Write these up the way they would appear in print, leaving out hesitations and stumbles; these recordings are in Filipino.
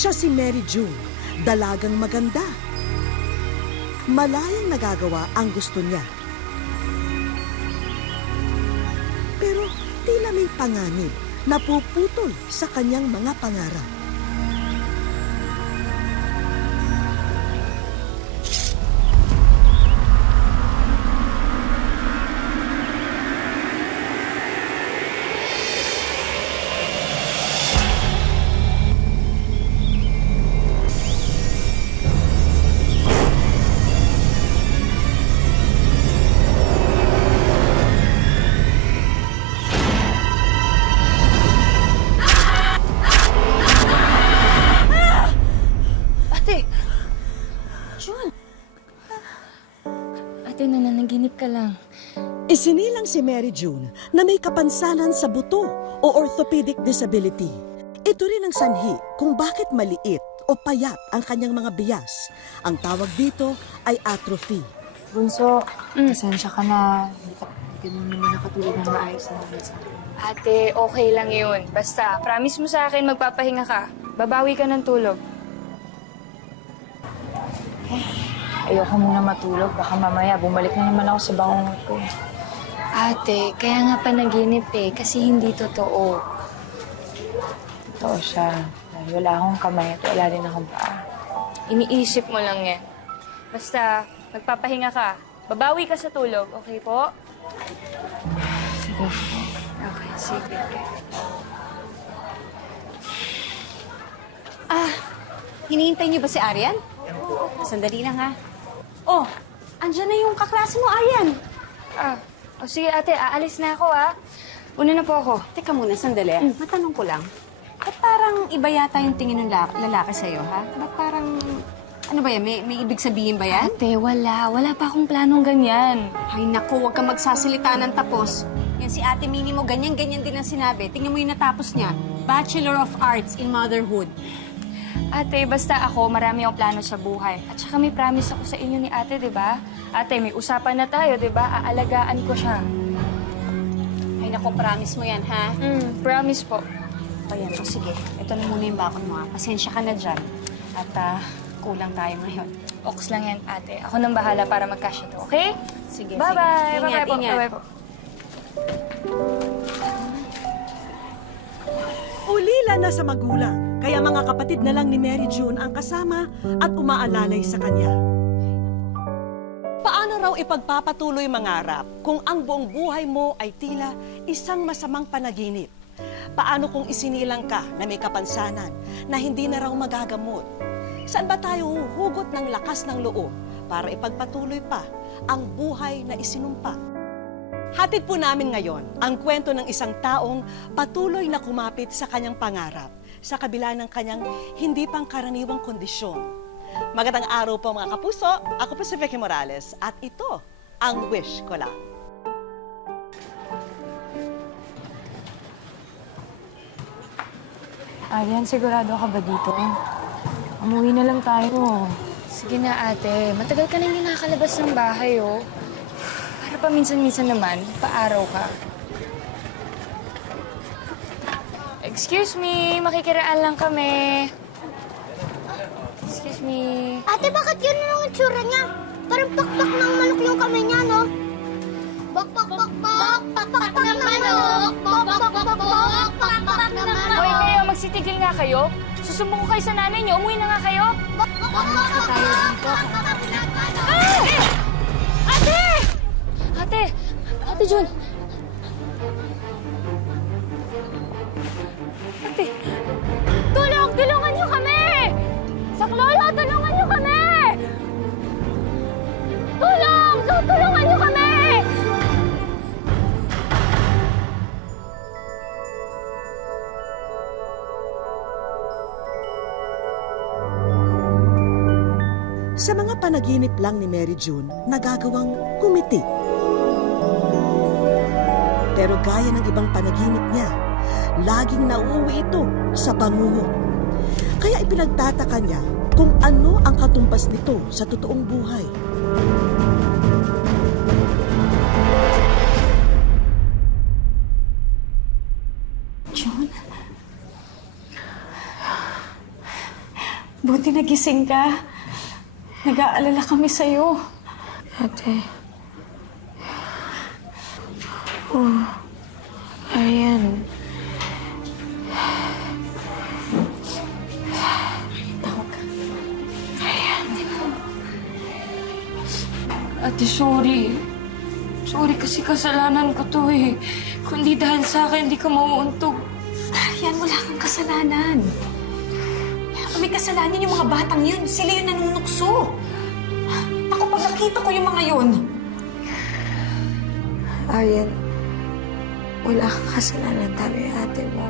Siya si Mary June, dalagang maganda. Malayang nagagawa ang gusto niya. Pero tila may panganib na puputol sa kanyang mga pangarap. Ate, nananaginip ka lang. Isinilang si Mary June na may kapansanan sa buto o orthopedic disability. Ito rin ang sanhi kung bakit maliit o payat ang kanyang mga bias. Ang tawag dito ay atrophy. Bunso, pasensya ka na. Hindi ka naman nakatulog ng maayos na namin sa akin. Ate, okay lang yun. Basta, promise mo sa akin magpapahinga ka. Babawi ka ng tulog. Ayoko muna matulog. Baka mamaya bumalik na naman ako sa bangungot ko. Ate, kaya nga panaginip kasi hindi totoo. Totoo siya. Dahil wala akong kamay at wala din akong paa. Iniisip mo lang yan. Basta, magpapahinga ka. Babawi ka sa tulog, okay po? Sige. Okay, sige. Hinihintay niyo ba si Arian? Sandali lang, ha? Oh, andyan na yung kaklase mo, Arian. Sige ate, aalis na ako Una na po ako. Teka muna, sandali. Matanong ko lang. Ba't parang iba yata yung tingin ng lalaki sa'yo, ha? Ba't parang... Ano ba yan? May ibig sabihin ba yan? Ate, wala. Wala pa akong planong ganyan. Ay, naku, huwag kang magsasalita ng tapos. Yan si Ate Minnie mo, ganyan-ganyan din ang sinabi. Tingnan mo yung natapos niya. Bachelor of Arts in Motherhood. Ate, basta ako, marami akong plano sa buhay. At saka may promise ako sa inyo ni ate, di ba? Ate, may usapan na tayo, di ba? Aalagaan ko siya. Ay, naku, promise mo yan, ha? Promise po. O yan, o sige. Ito na muna yung bakod mo, ha? Pasensya ka na dyan. At kulang tayo ngayon. Ox lang yan, ate. Ako nang bahala para magkasya to, okay? Sige, Bye-bye. sige. Bye-bye po. Ingat. Bye-bye po. Ulila na sa magulang, kaya mga kapatid na lang ni Mary June ang kasama at umaalalay sa kanya. Paano raw ipagpapatuloy mangarap kung ang buong buhay mo ay tila isang masamang panaginip? Paano kung isinilang ka na may kapansanan na hindi na raw magagamot? Saan ba tayo huhugot ng lakas ng loob para ipagpatuloy pa ang buhay na isinumpa? Hatid po namin ngayon ang kwento ng isang taong patuloy na kumapit sa kanyang pangarap sa kabila ng kanyang hindi pangkaraniwang kondisyon. Magandang araw po mga kapuso, ako po si Vicky Morales at ito ang Wish Ko Lang. Arian, sigurado ka ba dito? Umuwi na lang tayo. Sige na, ate. Matagal ka na hindi nakakalabas ng bahay, Para pa minsan-minsan naman, paaraw ka. Excuse me, makikiraan lang kami. Excuse me. Ate, bakit yun yung itsura niya? Parang pakpak ng manok yung kamay niya, no? Bakpak ng manok! Bakpak ng manok! Hoy kayo, magsitigil nga kayo. Susumbong ko kayo sa nanay niyo. Umuwi na nga kayo. Ate! Ate! Ate June! Ate! Tulong! Tulungan niyo kami! Saklolo! Tulungan niyo kami! Tulong! Tulungan niyo kami! Sa mga panaginip lang ni Mary June, nagagawang kumiti. Pero gaya ng ibang panaginip niya, laging nauuwi ito sa bangungot. Kaya ipinagtataka niya kung ano ang katumbas nito sa totoong buhay. June? gising ka. Nag-aalala kami sa'yo. Ate. Oh, Arian. Tawag ka. Ate, sorry. Sorry kasi kasalanan ko to eh. Kundi dahil sa akin, hindi ka mauuntog. Arian, wala kang kasalanan. May kasalanan yung mga batang yun. Sila yung nanunukso. Ako, pag nakita ko yung mga yun. Arian, wala kang kasalanan. Tama yung ate mo.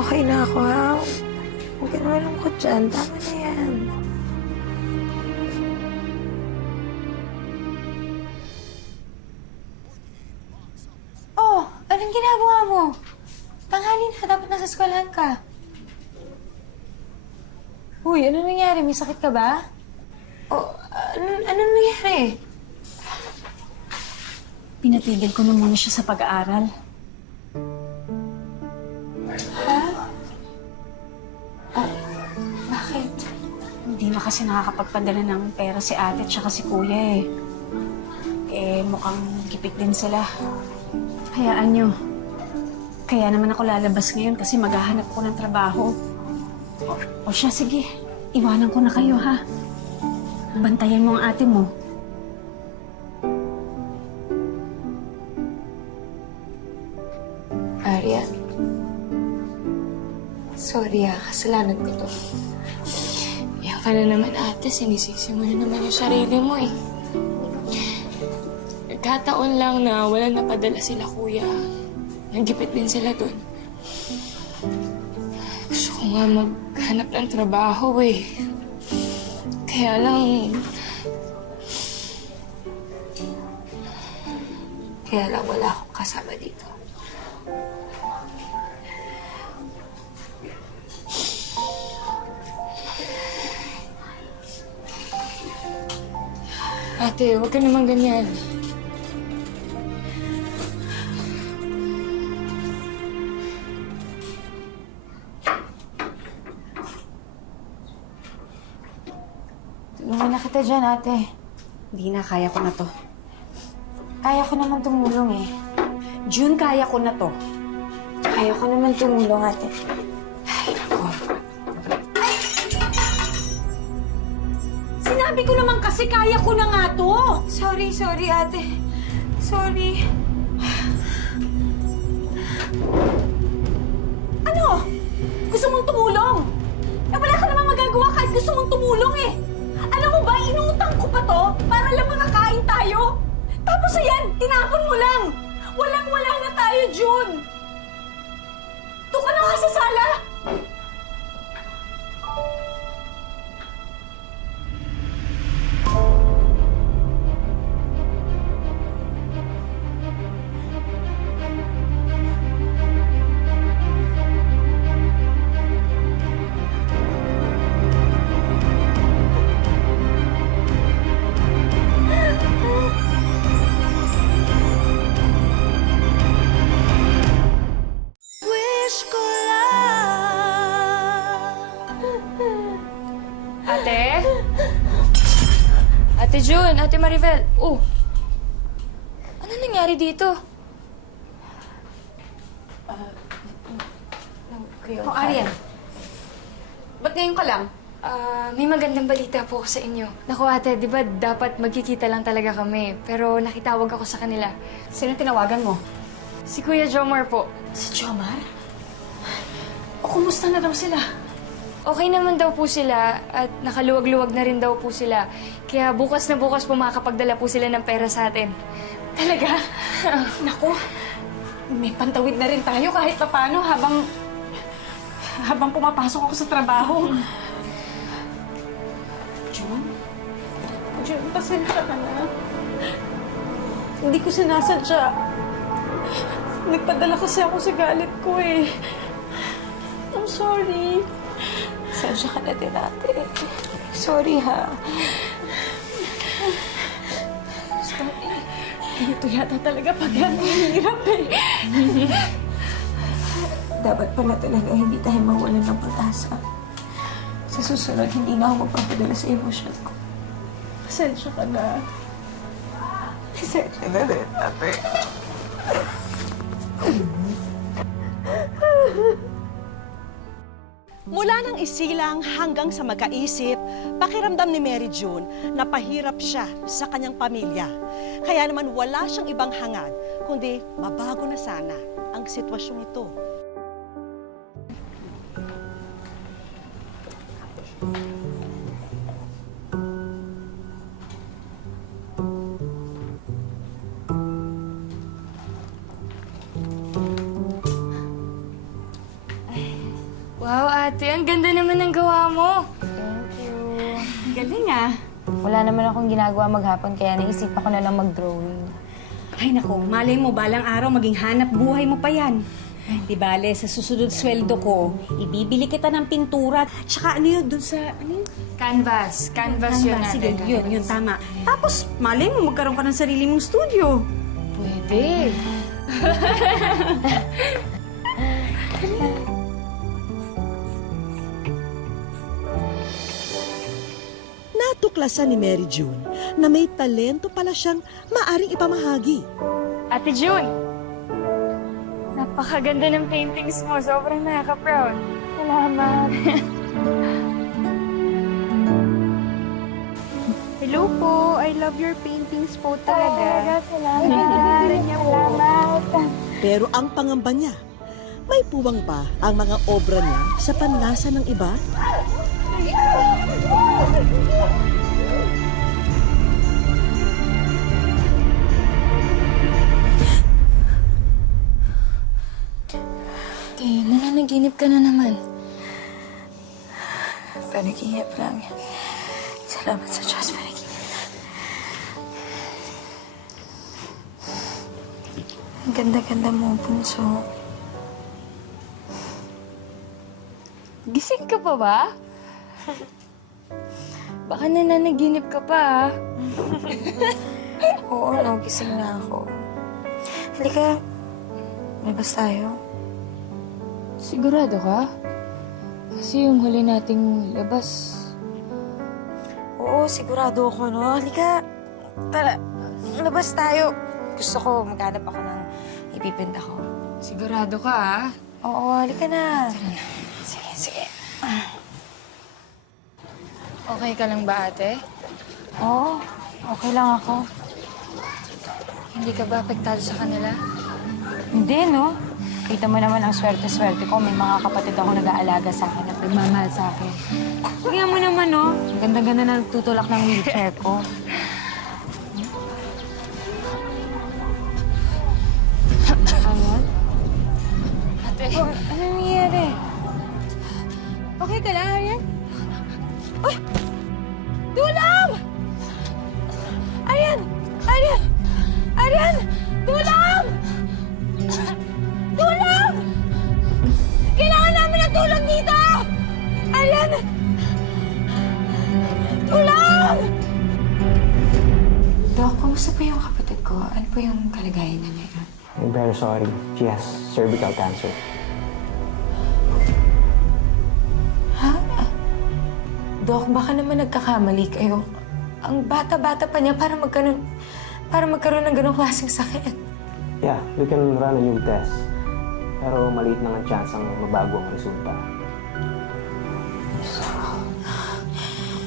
Okay na ako, ha? Huwag ka na malungkot dyan. Tama na yan. Oh, anong ginagawa mo? Tanghali na. Dapat nasa eskwelahan ka. Uy, ano nangyari? May sakit ka ba? Oh, anong nangyari? Pinatigil ko na muna siya sa pag-aaral. Bakit? Hindi na kasi nakakapagpadala ng pera si ate at saka si kuya eh. Mukhang gipit din sila. Hayaan nyo. Kaya naman ako lalabas ngayon kasi maghahanap ko ng trabaho. O siya, sige. Iwanan ko na kayo, ha? Bantayan mo ang ate mo. Arian. Sorry, kasalanan ko to. Yan ka na naman, ate. Sinisisi mo na naman yung sarili mo eh. Nagkataon lang na wala napadala sila kuya. Nagipit din sila dun. Gusto ko nga maghanap ng trabaho eh. Kaya lang... wala akong kasama dito. Ate, huwag ka naman ganyan. Tulungan na kita dyan, ate. Hindi na, kaya ko na to. Kaya ko naman tumulong eh. June, kaya ko na to. Kaya ko naman tumulong, ate. Ay, nako. Sinabi ko naman kasi kaya ko na nga to. Sorry, ate. Sorry. Ano? Gusto mong tumulong? Wala ka namang magagawa kahit gusto mong tumulong eh. Alam mo ba, inutang ko pa to para lang makakain tayo. Tapos ayan, tinapon mo lang. Walang-wala na tayo, June. Doon ka na nga sa sala. Ate? Ate June, Ate Maribel. Oh. Ano nangyari dito? Oh, Arian. Ba't ngayon ka lang? May magandang balita po ako sa inyo. Naku ate, di ba dapat magkikita lang talaga kami? Pero nakitawag ako sa kanila. Sino tinawagan mo? Si Kuya Jomar po. Si Jomar? O, kumusta na daw sila? Okay naman daw po sila at nakaluwag-luwag na rin daw po sila. Kaya bukas na bukas po makakapagdala po sila ng pera sa atin. Talaga? Naku, may pantawid na rin tayo kahit paano habang pumapasok ako sa trabaho. June? June, pasensya ka na. Hindi ko sinasadya. Nagpadala kasi ako sa galit ko eh. I'm sorry. Pasensya ka na din, ate. Sorry, ha. Sorry. Ganito yata talaga pag hirap eh. Dapat pala talaga hindi tayo mawalan ng pag-asa. Sa susunod, hindi na ako magpapadala sa emosyon ko. Pasensya ka na. Pasensya na rin, ate. Mula nang isilang hanggang sa magkaisip, pakiramdam ni Mary June na pahirap siya sa kanyang pamilya. Kaya naman wala siyang ibang hangad, kundi mabago na sana ang sitwasyong ito. Wow, ate, ang ganda naman ng gawa mo. Galing ah. Wala naman akong ginagawa maghapon, kaya naisipan ko na lang mag-drawing. Ay nako, malay mo balang araw maging hanap buhay mo pa yan. Di bale, sa susunod sweldo ko, ibibili kita ng pintura. Tsaka ano yun, dun sa, ano yun? Canvas. Canvas yun Canvas, natin. sige, yun, tama. Tapos, malay mo, magkaroon ka ng sarili mong studio. Pwede. Natuklasan ni Mary June na may talento pala siyang maaring ipamahagi. Ate June, napakaganda ng paintings mo. Sobrang nakaka-proud. Salamat. Hello po, I love your paintings po talaga. Salamat. Pero ang pangamba niya, may puwang ba ang mga obra niya sa panlasa ng iba? Okay, nananaginip ka na naman. Panaginip lang. Salamat sa Diyos, panaginip lang. Ang ganda-ganda mo, bunso. Gising ka pa ba? Baka nananaginip ka pa, ah. Oo, no, gising na ako. Halika, labas tayo. Sigurado ka? Kasi yung huli nating labas. Oo, sigurado ako, no? Halika, tara, labas tayo. Gusto ko, maghanap ako ng ipipinta ko. Sigurado ka, ah. Oo, halika na. Sige, sige. Okay ka lang ba, ate? Oo, okay lang ako. Hindi ka ba apektado sa kanila? Hindi, no? Kita mo naman ang swerte-swerte ko. May mga kapatid ako nag-aalaga sa akin at nagmamahal sa akin. Tingnan mo naman, no? Ang ganda-ganda na nagtutulak ng wheelchair ko. Ano? Ate, Oh, ano nangyayari? Okay ka lang, Aryan? Uy! Tulong! Aryan! Aryan! Aryan! Tulong! Tulong! Kailangan namin ng tulong dito! Aryan! Tulong! Dok, kumusta po yung kapatid ko? Ano po yung kalagayan niya ngayon? I'm very sorry. She has cervical cancer. Ha? Dok, baka naman nagkakamali kayo. Ang bata-bata pa niya para magkaroon ng ganong klaseng sakit. Yeah, we can run a new test. Pero maliit lang ang chance ang mabago ang resulta.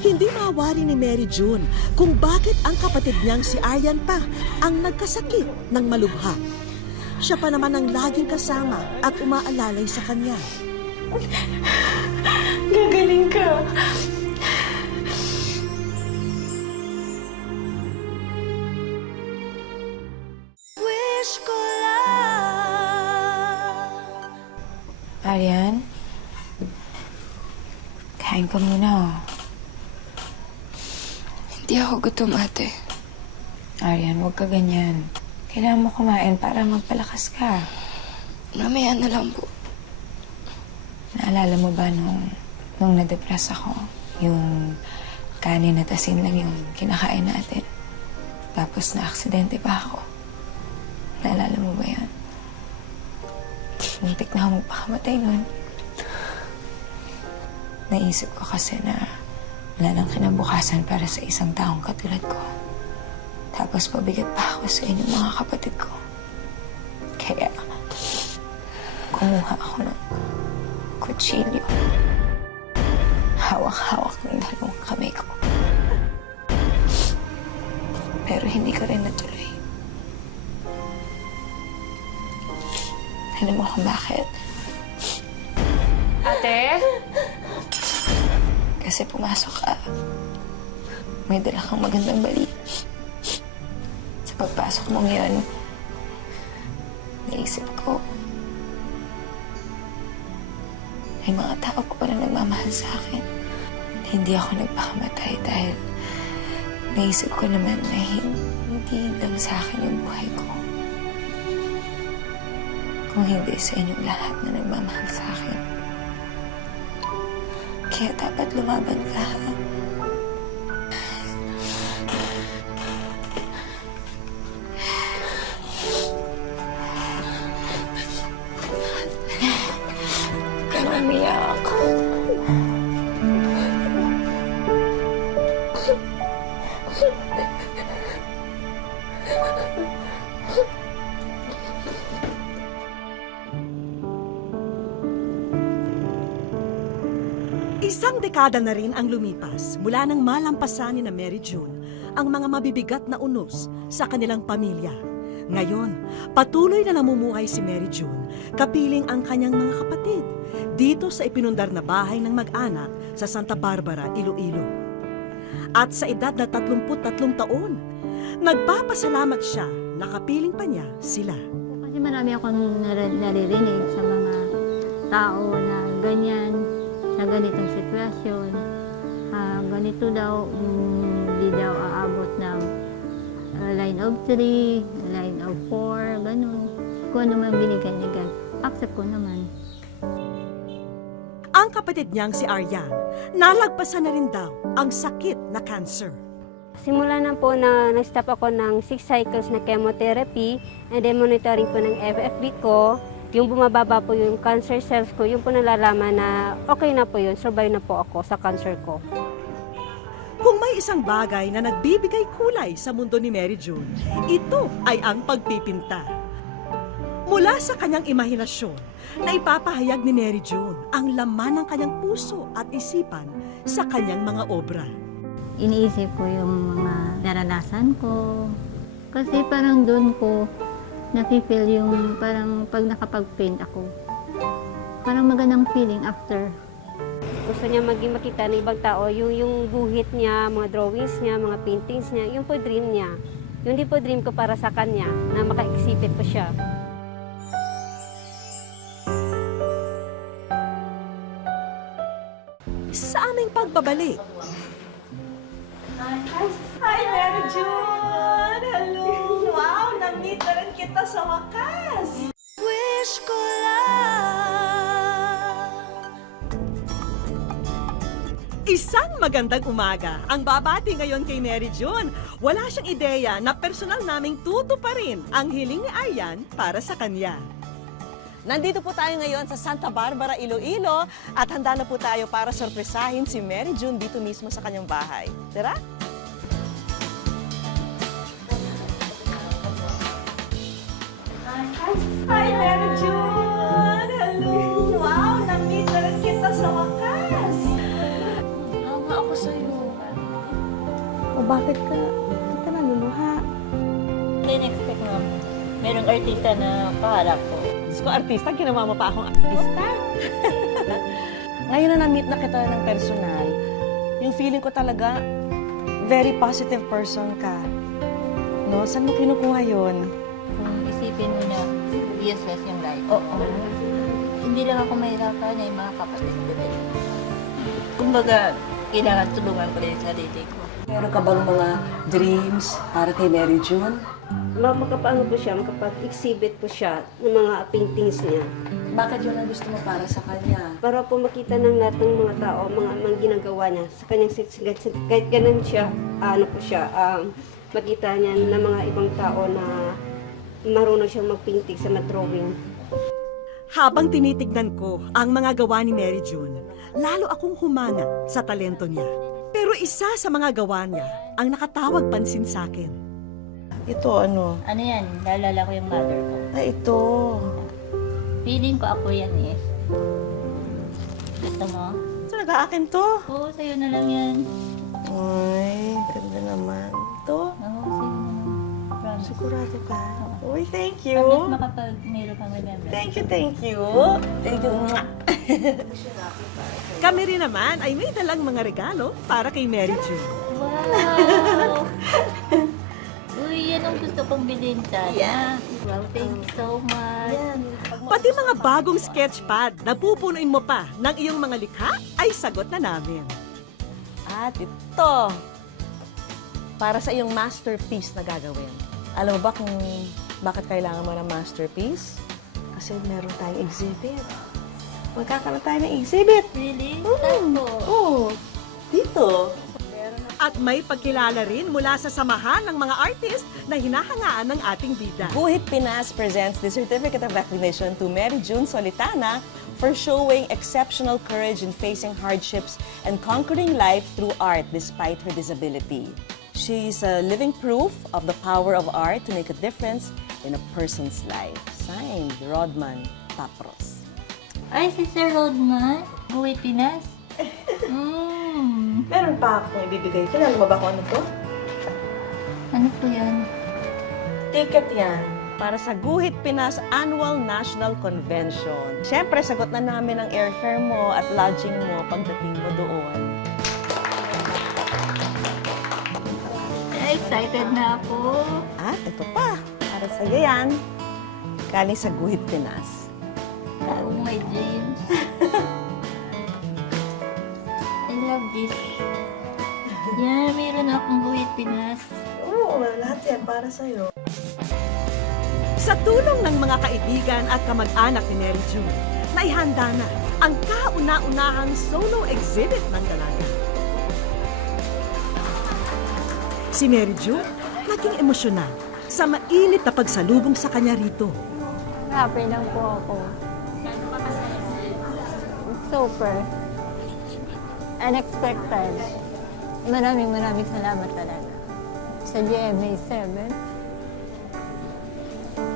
Hindi mawari ni Mary June kung bakit ang kapatid niyang si Aryan pa ang nagkasakit ng malubha. Siya pa naman ang laging kasama at umaalalay sa kanya. Gagaling ka. Wish ko lang. Aryan? Kain ka muna, oh. hindi ako gutom, ate. Aryan, huwag ka ganyan. Kailangan mo kumain para magpalakas ka. Mamaya na lang po. Naalala mo ba nung na-depress ako? Yung kanin at asin lang yung kinakain natin. Tapos na-aksidente pa ako. Naalala mo ba yan? Muntik na ako magpakamatay nun. Naisip ko kasi na wala nang kinabukasan para sa isang taong katulad ko. Tapos pabigat pa ako sa inyong mga kapatid ko. Kaya, kumuha ako ng kutsilyo. Hawak-hawak ng dalawang kamay ko. Pero hindi ko rin natuloy. Alam mo kung bakit? Ate? Kasi pumasok ka. May dala kang magandang balita. Sa pagpasok mo ngayon, naisip ko, may mga tao pa pala nagmamahal sa akin. Hindi ako nagpakamatay dahil naisip ko naman na hindi lang sa akin yung buhay ko. Kung hindi sa inyong lahat na nagmamahal sa akin. Kaya dapat lumaban ka, ha? Huwag ka na umiyak. Isang dekada na rin ang lumipas mula nang malampasan ni na Mary June ang mga mabibigat na unos sa kanilang pamilya. Ngayon, patuloy na namumuhay si Mary June, kapiling ang kanyang mga kapatid, dito sa ipinundar na bahay ng mag-anak sa Santa Barbara, Iloilo. At sa edad na 33 taon, nagpapasalamat siya na kapiling pa niya sila. Kasi marami akong naririnig sa mga tao na ganyan, sa ganitong sitwasyon. Ganito daw, hindi daw aabot ng line of 3, line of 4, ganun. Kung ano man binigay ni God, accept ko naman. Ang kapatid niyang si Aryan, nalagpasan na rin daw ang sakit na cancer. Simula na po na nag-stop ako ng 6 cycles na chemotherapy and then monitoring po ng FFB ko. Yung bumababa po yung cancer cells ko, yung po nalalaman na okay na po yun, survive na po ako sa cancer ko. Kung may isang bagay na nagbibigay kulay sa mundo ni Mary June, ito ay ang pagpipinta. Mula sa kanyang imahinasyon, na ipapahayag ni Mary June ang laman ng kanyang puso at isipan sa kanyang mga obra. Iniisip ko yung mga naranasan ko. Kasi parang doon ko nafe-feel yung parang pag nakapag-paint ako. Parang magandang feeling after. Gusto niya maging makita ng ibang tao, yung guhit niya, mga drawings niya, mga paintings niya, yung po dream niya. Yung di po dream ko para sa kanya, na maka-exhibit po siya. Sa aming pagbabalik. Hi, Mary June! Hello! Wow! Na-meet na rin kita sa wakas! Wish ko lang! Isang magandang umaga ang babati ngayon kay Mary June. Wala siyang ideya na personal naming tutuparin ang hiling ni Aryan para sa kanya. Nandito po tayo ngayon sa Santa Barbara, Iloilo at handa na po tayo para sorpresahin si Mary June dito mismo sa kanyang bahay. Tara? Hi, Mary June! Hello! Wow! Na-meet na rin kita sa wakas! Hawa ako sa'yo. O bakit ka naluluha? Din-expect na merong artista na kaharap ko. Diyos ko, artista, ginawa mo pa akong artista. Ngayon na na-meet na kita ng personal, yung feeling ko talaga, very positive person ka. No? Saan mo kinukuha yun? Kung isipin mo na useless yung life. Oo. Hindi lang ako mahirapan na yung mga kapatid ko din. Kumbaga, kailangan tulungan ko rin yung sarili ko. Meron ka bang mga dreams para kay Mary June? Makapaano po siya, makapag-exhibit po siya ng mga paintings niya. Bakit yun ang gusto mo para sa kanya? Para po makita ng lahat ng mga tao, mga ginagawa niya sa kanyang kahit ganun siya, makita niya ng mga ibang tao na marunong siyang mag-painting sa drawing. Habang tinitignan ko ang mga gawa ni Mary June, lalo akong humanga sa talento niya. Pero isa sa mga gawa niya ang nakatawag pansin sa akin. Ito ano? Ano yan? Naalala ko yung mother ko. Ito. Feeling ko ako yan eh. Gusto mo? So, nag-aakin to? Oo, sa'yo na lang yan. Ay, ganda naman. Ito? Oo, sa'yo na lang. Promise. Sigurado ka? Uy, thank At least makapag meron kang remembrance. Thank you. Thank you. Mwah. Kami rin naman ay may dalang mga regalo para kay Mary June. Wow! Uy, yan ang gusto kong bilhin sana. Yeah. Wow, thank you so much. Pati mga bagong sketchpad na pupunuin mo pa ng iyong mga likha ay sagot na namin. At ito, para sa iyong masterpiece na gagawin. Alam mo ba kung bakit kailangan mo ng masterpiece? Kasi meron tayong exhibit. Magkakaroon tayo ng exhibit. Really? Saan po? Oo, dito. At may pagkilala rin mula sa samahan ng mga artist na hinahangaan ng ating bida. Guhit Pinas presents the Certificate of Recognition to Mary June Solitana for showing exceptional courage in facing hardships and conquering life through art despite her disability. She's a living proof of the power of art to make a difference in a person's life. Signed, Rodman Papros. Ay, si Sir Rodman. Guhit Pinas. Meron pa akong ibibigay. Kilala mo ba kung ano to? Ano po yan? Ticket yan para sa Guhit Pinas Annual National Convention. Siyempre, sagot na namin ang airfare mo at lodging mo pagdating mo doon. Excited na ako. At ito pa, para sa iyo yan. Galing sa Guhit Pinas. Oh, my dreams. I love this. Yan, meron akong Guhit Pinas. Oo, lahat yan para sa iyo. Sa tulong ng mga kaibigan at kamag-anak ni Mary June, naihanda na ang kauna-unahang solo exhibit ng dalaga. Si Mary June naging emosyonal sa mainit na pagsalubong sa kanya rito. Happy lang po ako. Super. Unexpected. Maraming salamat talaga. Sa GMA 7.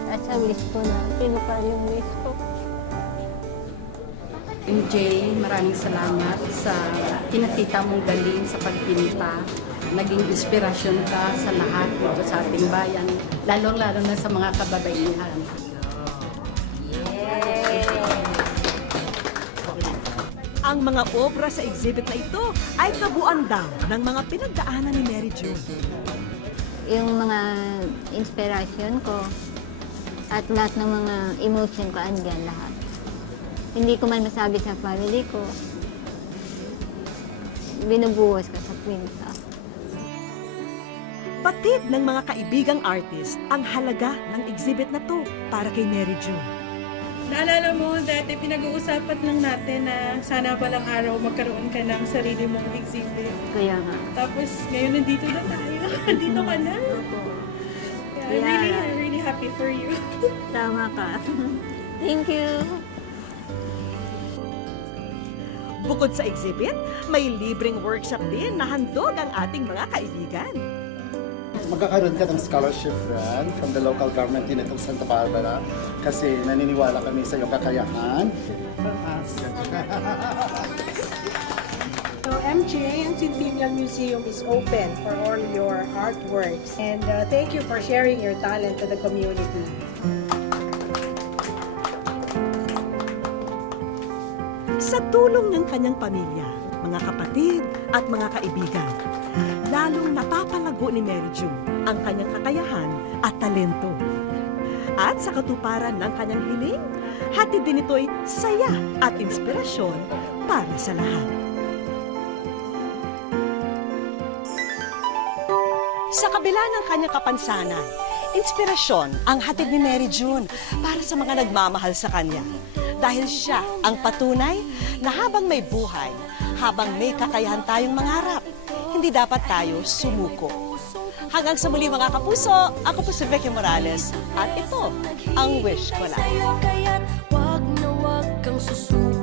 At sa wish ko na, pinupal yung wish ko. MJ, maraming salamat sa pinakita mong galing sa pagpinta. Naging inspirasyon ka sa lahat dito sa ating bayan, lalong-lalo na sa mga kababaihan. Ang mga obra sa exhibit na ito ay kabuuan daw ng mga pinagdaanan ni Mary June. Yung mga inspiration ko at lahat ng mga emotion ko, andyan lahat. Hindi ko man masabi sa family ko, binubuhos ko sa kwenta. Batid ng mga kaibigang artist ang halaga ng exhibit na to para kay Mary June. Naalala mo, dati pinag-uusapan lang natin na sana balang araw magkaroon ka ng sarili mong exhibit. Kaya nga. Tapos ngayon nandito na tayo. Nandito ka na. Yeah, really happy for you. Tama ka. Thank you. Bukod sa exhibit, may libreng workshop din na handog ang ating mga kaibigan. Magkakaroon ka ng scholarship grant from the local government din itong Santa Barbara kasi naniniwala kami sa iyong kakayahan. So MJ, ang Centennial Museum is open for all your artworks. And thank you for sharing your talent to the community. Sa tulong ng kanyang pamilya, mga kapatid at mga kaibigan, lalong napapalago ni Mary June ang kanyang kakayahan at talento. At sa katuparan ng kanyang hiling, hatid din ito'y saya at inspirasyon para sa lahat. Sa kabila ng kanyang kapansanan, inspirasyon ang hatid ni Mary June para sa mga nagmamahal sa kanya. Dahil siya ang patunay na habang may buhay, habang may kakayahan tayong mangarap, hindi dapat tayo sumuko. Hanggang sa muli mga kapuso, ako po si Vicky Morales at ito ang Wish Ko Lang. kang susuko.